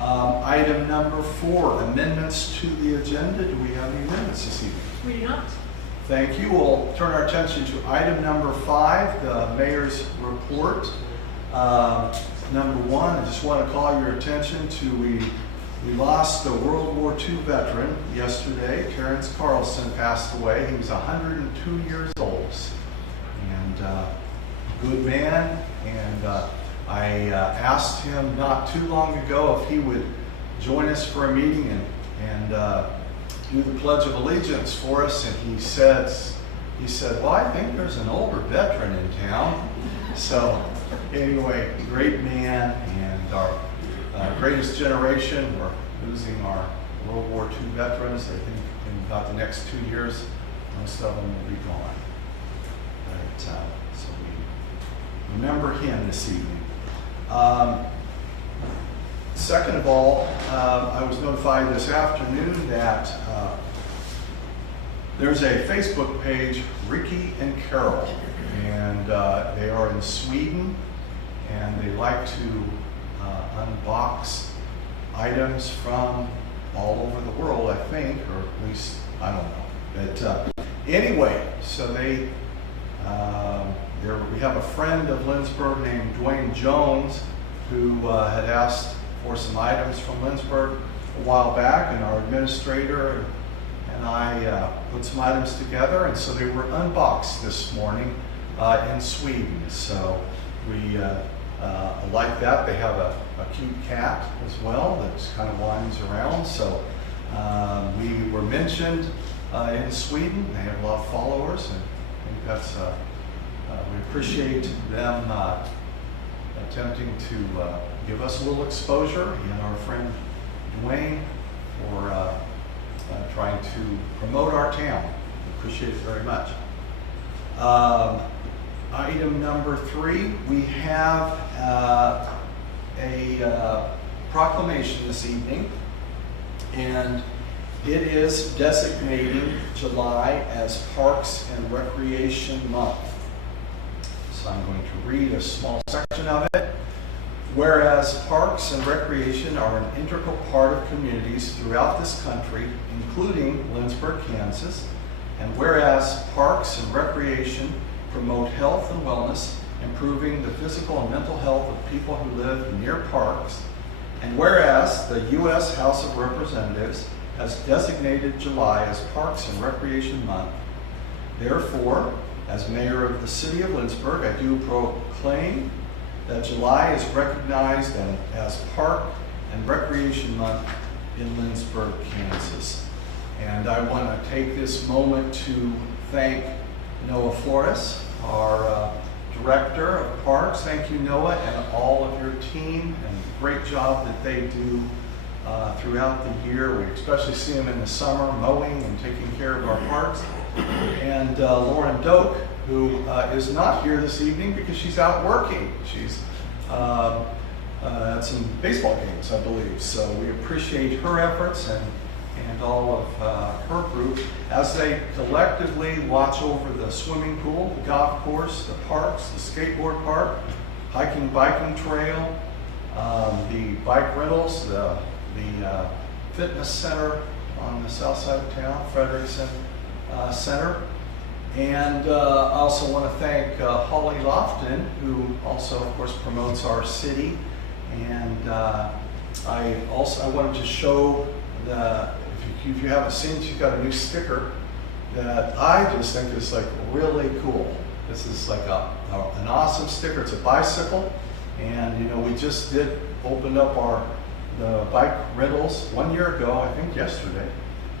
Item number 4, amendments to the agenda. Do we have any amendments this evening? We do not. Thank you. We'll turn our attention to item number 5, the mayor's report. Number 1, I just want to call your attention to we lost a World War II veteran yesterday. Terrence Carlson passed away. He was 102 years old. And good man. And I asked him not too long ago if he would join us for a meeting and do the Pledge of Allegiance for us. And he said, well, I think there's an older veteran in town. So anyway, great man, and our greatest generation. We're losing our World War II veterans. I think in about the next 2 years, most of them will be gone. But, so we remember him this evening. Second of all, I was notified this afternoon that there's a Facebook page, Ricky and Carol, and they are in Sweden, and they like to unbox items from all over the world, I think, or at least, I don't know. But anyway, so we have a friend of Lindsborg named Dwayne Jones who had asked for some items from Lindsborg a while back, and our administrator and I put some items together, and so they were unboxed this morning in Sweden. So we like that. They have a cute cat as well that kind of winds around. So we were mentioned in Sweden. They have a lot of followers, and I think that's we appreciate them attempting to give us a little exposure, and our friend Dwayne for trying to promote our town. We appreciate it very much. Item number 3, we have a proclamation this evening, and it is designating July as Parks and Recreation Month. So I'm going to read a small section of it. Whereas parks and recreation are an integral part of communities throughout this country, including Lindsborg, Kansas, and whereas parks and recreation promote health and wellness, improving the physical and mental health of people who live near parks, and whereas the U.S. House of Representatives has designated July as Parks and Recreation Month, therefore, as mayor of the city of Lindsborg, I do proclaim that July is recognized as Park and Recreation Month in Lindsborg, Kansas. And I want to take this moment to thank Noah Flores, our Director of Parks. Thank you, Noah, and all of your team, and the great job that they do throughout the year. We especially see them in the summer mowing and taking care of our parks. And Lauren Doak, who is not here this evening because she's out working. She's at some baseball games, I believe. So we appreciate her efforts and all of her group as they collectively watch over the swimming pool, the golf course, the parks, the skateboard park, hiking, biking trail, the bike rentals, the fitness center on the south side of town, Frederickson Center. And I also want to thank Holly Lofton, who also, of course, promotes our city. And I wanted to show if you haven't seen, she's got a new sticker that I just think is like really cool. This is like an awesome sticker. It's a bicycle, and we just did open up the bike rentals 1 year ago, I think yesterday,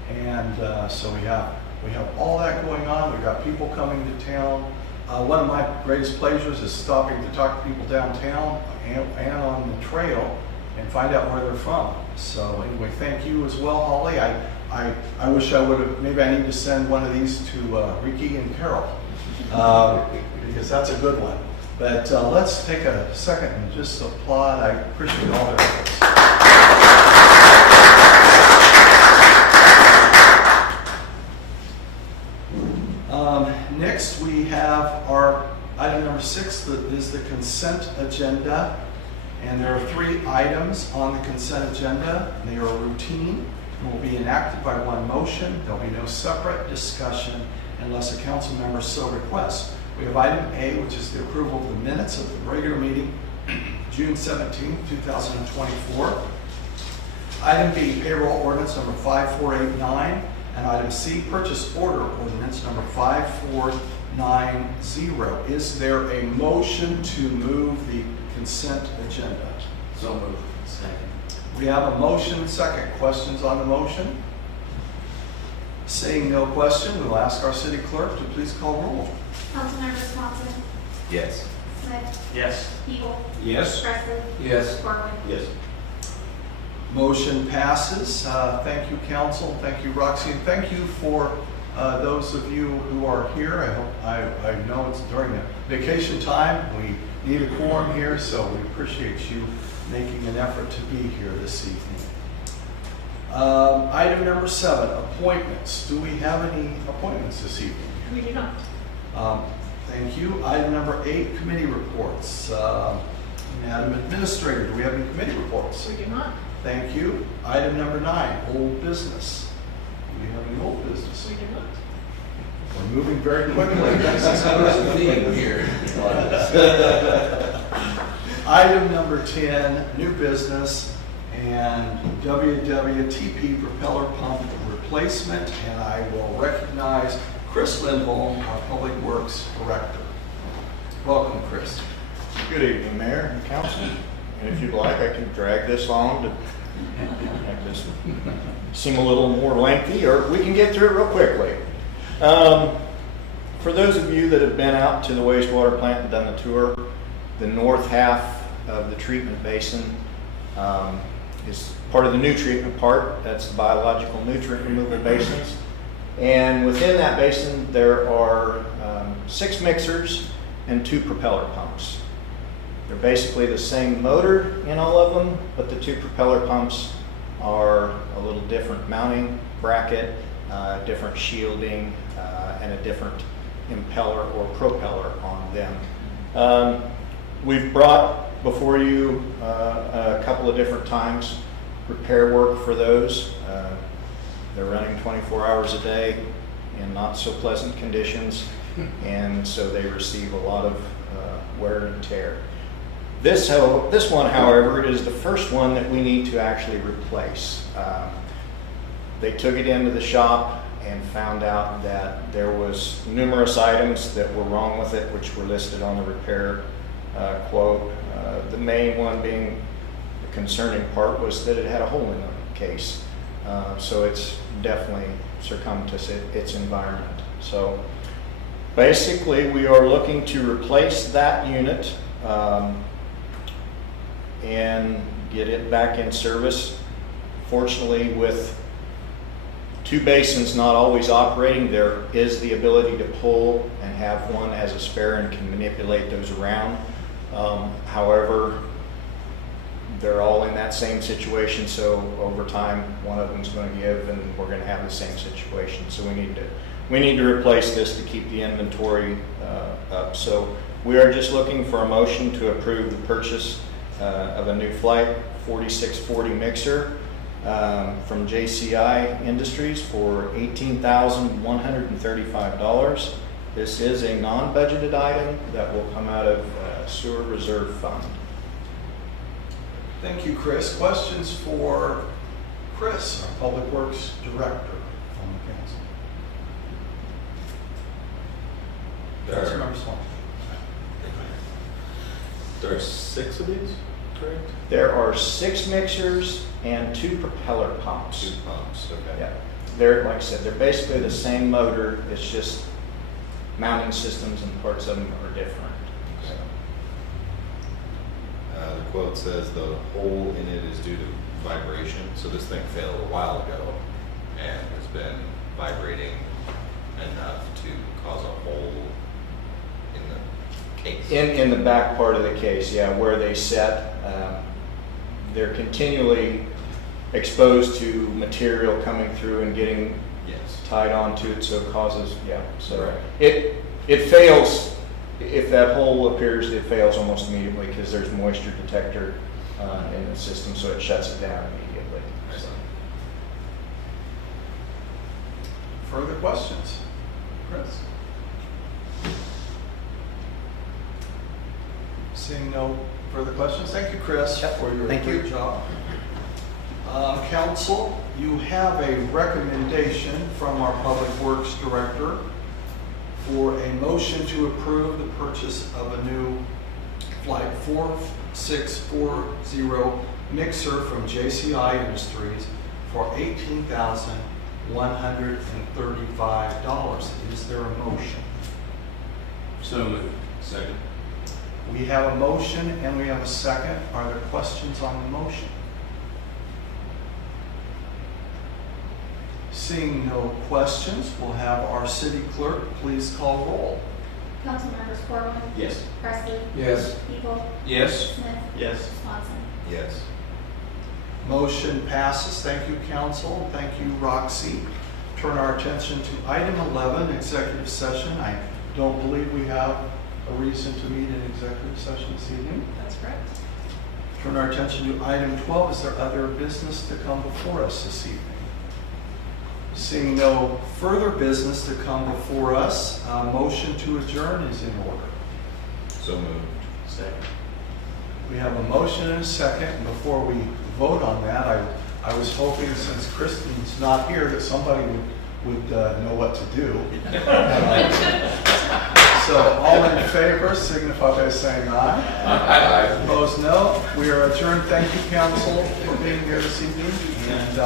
and so we have all that going on. We've got people coming to town. One of my greatest pleasures is stopping to talk to people downtown and on the trail and find out where they're from. So anyway, thank you as well, Holly. I wish I would have, maybe I need to send one of these to Ricky and Carol because that's a good one. But let's take a second and just applaud. I appreciate all their efforts. Next, we have our item number 6, that is the consent agenda. And there are 3 items on the consent agenda. They are routine and will be enacted by one motion. There'll be no separate discussion unless a council member so requests. We have item A, which is the approval of the minutes of the regular meeting, June 17, 2024. Item B, payroll ordinance number 5489. And item C, purchase order ordinance number 5490. Is there a motion to move the consent agenda? So moved. Second. We have a motion, second. Questions on the motion? Seeing no question, we'll ask our city clerk to please call roll. Councilmember Swanson. Yes. Smith. Yes. Eagle. Yes. Presley. Yes. Corwin. Yes. Motion passes. Thank you, council. Thank you, Roxy. And thank you for those of you who are here. I know it's during the vacation time. We need a quorum here, so we appreciate you making an effort to be here this evening. Item number 7, appointments. Do we have any appointments this evening? We do not. Thank you. Item number 8, committee reports. Madam Administrator, do we have any committee reports? We do not. Thank you. Item number 9, old business. Do we have any old business? We do not. We're moving very quickly. Here. Item number 10, new business and WWTP propeller pump replacement. And I will recognize Chris Lindsborg, our Public Works Director. Welcome, Chris. Good evening, Mayor and Council. And if you'd like, I can drag this on to make this seem a little more lengthy, or we can get through it real quickly. For those of you that have been out to the wastewater plant and done the tour, the north half of the treatment basin is part of the new treatment part. That's the biological nutrient removal basins. And within that basin, there are 6 mixers and 2 propeller pumps. They're basically the same motor in all of them, but the 2 propeller pumps are a little different mounting bracket, different shielding, and a different impeller or propeller on them. We've brought before you a couple of different times repair work for those. They're running 24 hours a day in not so pleasant conditions, and so they receive a lot of wear and tear. This one, however, is the first one that we need to actually replace. They took it into the shop and found out that there was numerous items that were wrong with it, which were listed on the repair quote. The main one being the concerning part was that it had a hole in the case. So it's definitely succumbed to its environment. So basically we are looking to replace that unit and get it back in service. Fortunately, with 2 basins not always operating, there is the ability to pull and have one as a spare and can manipulate those around. However, they're all in that same situation, so over time one of them's going to give and we're going to have the same situation. So we need to replace this to keep the inventory up. So we are just looking for a motion to approve the purchase of a new Flight 4640 mixer from JCI Industries for $18,135. This is a non-budgeted item that will come out of sewer reserve fund. Thank you, Chris. Questions for Chris, our Public Works Director on the council? Councilmember Swan. There are 6 of these, correct? There are 6 mixers and 2 propeller pumps. 2 pumps, okay. Yeah, they're, like I said, they're basically the same motor. It's just mounting systems and parts of them are different. Okay. The quote says the hole in it is due to vibration. So this thing failed a while ago and has been vibrating enough to cause a hole in the case. In the back part of the case, yeah, where they set, they're continually exposed to material coming through and getting Yes. tied onto it, so it causes, yeah. So Right. it fails If that hole appears, it fails almost immediately because there's moisture detector in the system, so it shuts it down immediately. So, Further questions? Chris? Seeing no further questions, thank you, Chris, Yep, for your thank you. great job. Council, you have a recommendation from our Public Works Director for a motion to approve the purchase of a new Flight 4640 mixer from JCI Industries for $18,135. Is there a motion? So moved. Second. We have a motion and we have a second. Are there questions on the motion? Seeing no questions, we'll have our city clerk please call roll. Councilmembers Corwin. Yes. Presley. Yes. People. Yes. Smith. Yes. Swanson. Yes. Motion passes. Thank you, council. Thank you, Roxy. Turn our attention to item 11, executive session. I don't believe we have a reason to meet in executive session this evening. That's correct. Turn our attention to item 12. Is there other business to come before us this evening? Seeing no further business to come before us, a motion to adjourn is in order. So moved. Second. We have a motion and a second, and before we vote on that, I was hoping, since Kristen's not here, that somebody would know what to do. So all in favor, signify by saying aye. Aye. Opposed, no. We are adjourned. Thank you, council, for being here this evening, and